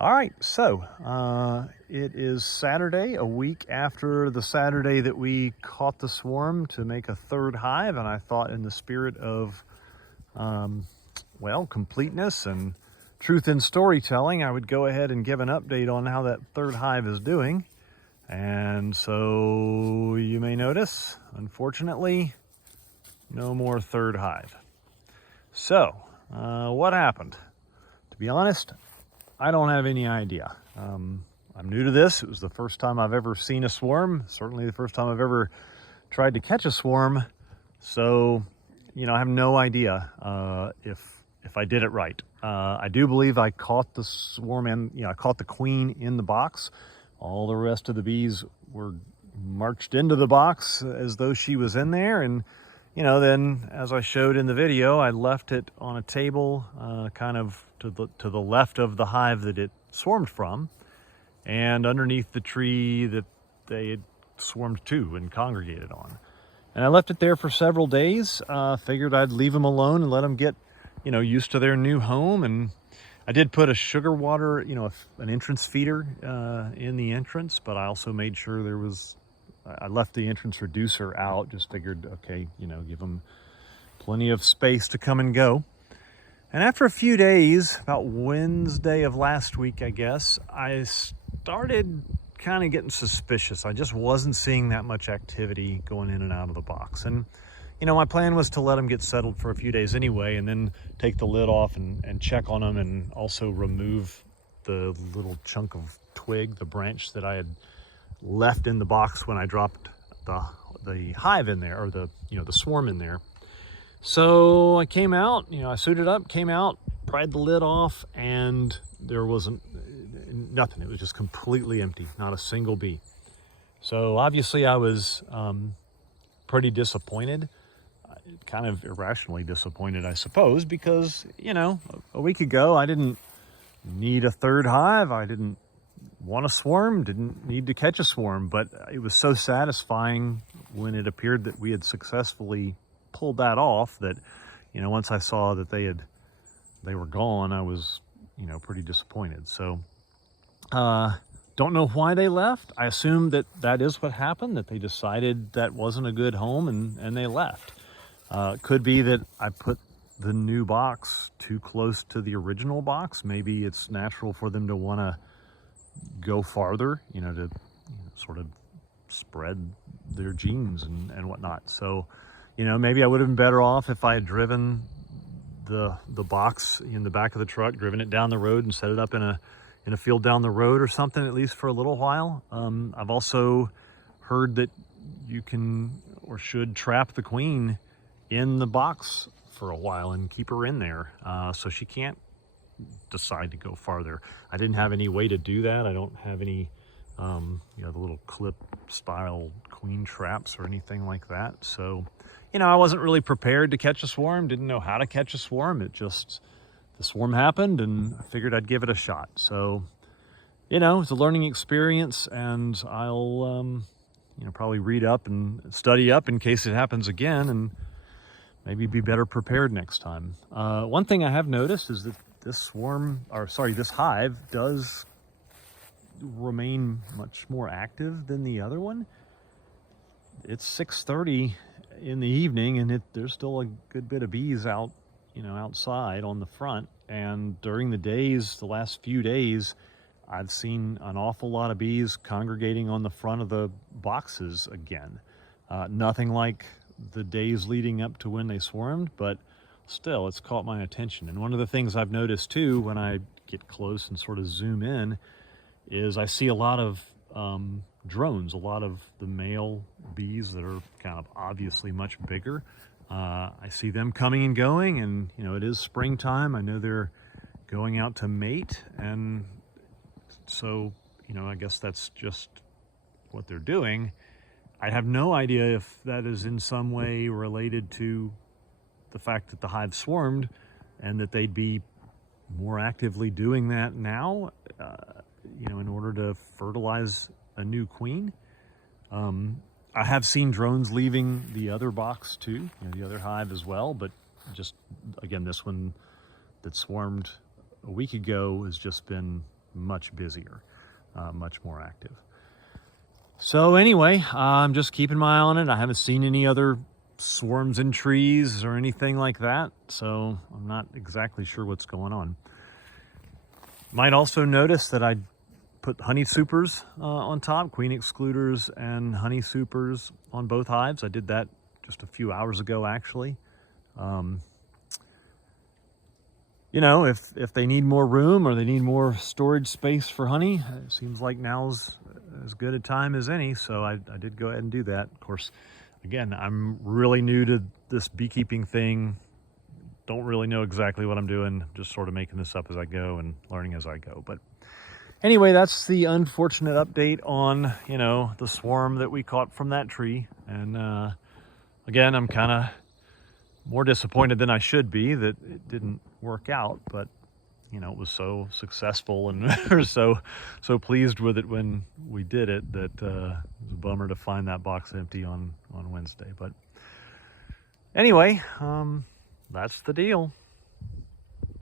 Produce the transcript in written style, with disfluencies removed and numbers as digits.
All right, so it is Saturday, a week after the Saturday that we caught the swarm to make a third hive, and I thought in the spirit of, well, completeness and truth in storytelling, I would go ahead and give an update on how that third hive is doing. And so you may notice, unfortunately, no more third hive. So, what happened? To be honest, I don't have any idea. I'm new to this. It was the first time I've ever seen a swarm, certainly the first time I've ever tried to catch a swarm. So, I have no idea if I did it right. I do believe I caught the swarm and I caught the queen in the box. All the rest of the bees were marched into the box as though she was in there, and then as I showed in the video, I left it on a table kind of to the left of the hive that it swarmed from, and underneath the tree that they had swarmed to and congregated on. And I left it there for several days. Figured I'd leave them alone and let them get, used to their new home. And I did put a sugar water, an entrance feeder in the entrance, but I also made sure I left the entrance reducer out, just figured, okay, give them plenty of space to come and go. And after a few days, about Wednesday of last week, I guess, I started kind of getting suspicious. I just wasn't seeing that much activity going in and out of the box. And, my plan was to let them get settled for a few days anyway, and then take the lid off and check on them, and also remove the little chunk of twig, the branch that I had left in the box when I dropped the hive in there, or the swarm in there. So I came out, I suited up, came out, pried the lid off, and there wasn't nothing. It was just completely empty, not a single bee. So obviously I was pretty disappointed, kind of irrationally disappointed, I suppose, because a week ago I didn't need a third hive. I didn't want a swarm, didn't need to catch a swarm, but it was so satisfying when it appeared that we had successfully pulled that off that, once I saw that they were gone, I was, pretty disappointed. So, don't know why they left. I assume that is what happened, that they decided that wasn't a good home and they left. Could be that I put the new box too close to the original box. Maybe it's natural for them to want to go farther, to sort of spread their genes and whatnot. So, maybe I would have been better off if I had driven the box in the back of the truck, driven it down the road and set it up in a field down the road or something, at least for a little while. I've also heard that you can or should trap the queen in the box for a while and keep her in there, so she can't decide to go farther. I didn't have any way to do that. I don't have any the little clip style queen traps or anything like that. So I wasn't really prepared to catch a swarm, didn't know how to catch a swarm. The swarm happened and I figured I'd give it a shot. So it's a learning experience, and I'll probably read up and study up in case it happens again, and maybe be better prepared next time. One thing I have noticed is that this hive does remain much more active than the other one. It's 6:30 in the evening, and there's still a good bit of bees out, outside on the front. And during the last few days, I've seen an awful lot of bees congregating on the front of the boxes again. Nothing like the days leading up to when they swarmed, but still, it's caught my attention. And one of the things I've noticed too, when I get close and sort of zoom in, is I see a lot of drones, a lot of the male bees that are kind of obviously much bigger. I see them coming and going, and it is springtime. I know they're going out to mate, and so I guess that's just what they're doing. I have no idea if that is in some way related to the fact that the hive swarmed and that they'd be more actively doing that now, in order to fertilize a new queen. I have seen drones leaving the other box too, the other hive as well, but just, again, this one that swarmed a week ago has just been much busier, much more active. So anyway, I'm just keeping my eye on it. I haven't seen any other swarms in trees or anything like that, so I'm not exactly sure what's going on. Might also notice that I put honey supers on top, queen excluders and honey supers on both hives. I did that just a few hours ago, actually. You know, if they need more room or they need more storage space for honey, it seems like now's as good a time as any. So I did go ahead and do that. Of course, again, I'm really new to this beekeeping thing. Don't really know exactly what I'm doing. Just sort of making this up as I go and learning as I go. But anyway, that's the unfortunate update on, you know, the swarm that we caught from that tree. And again, I'm kind of more disappointed than I should be that it didn't work out, but you know, it was so successful and we're so pleased with it when we did it that it was a bummer to find that box empty on Wednesday. But anyway, that's the deal.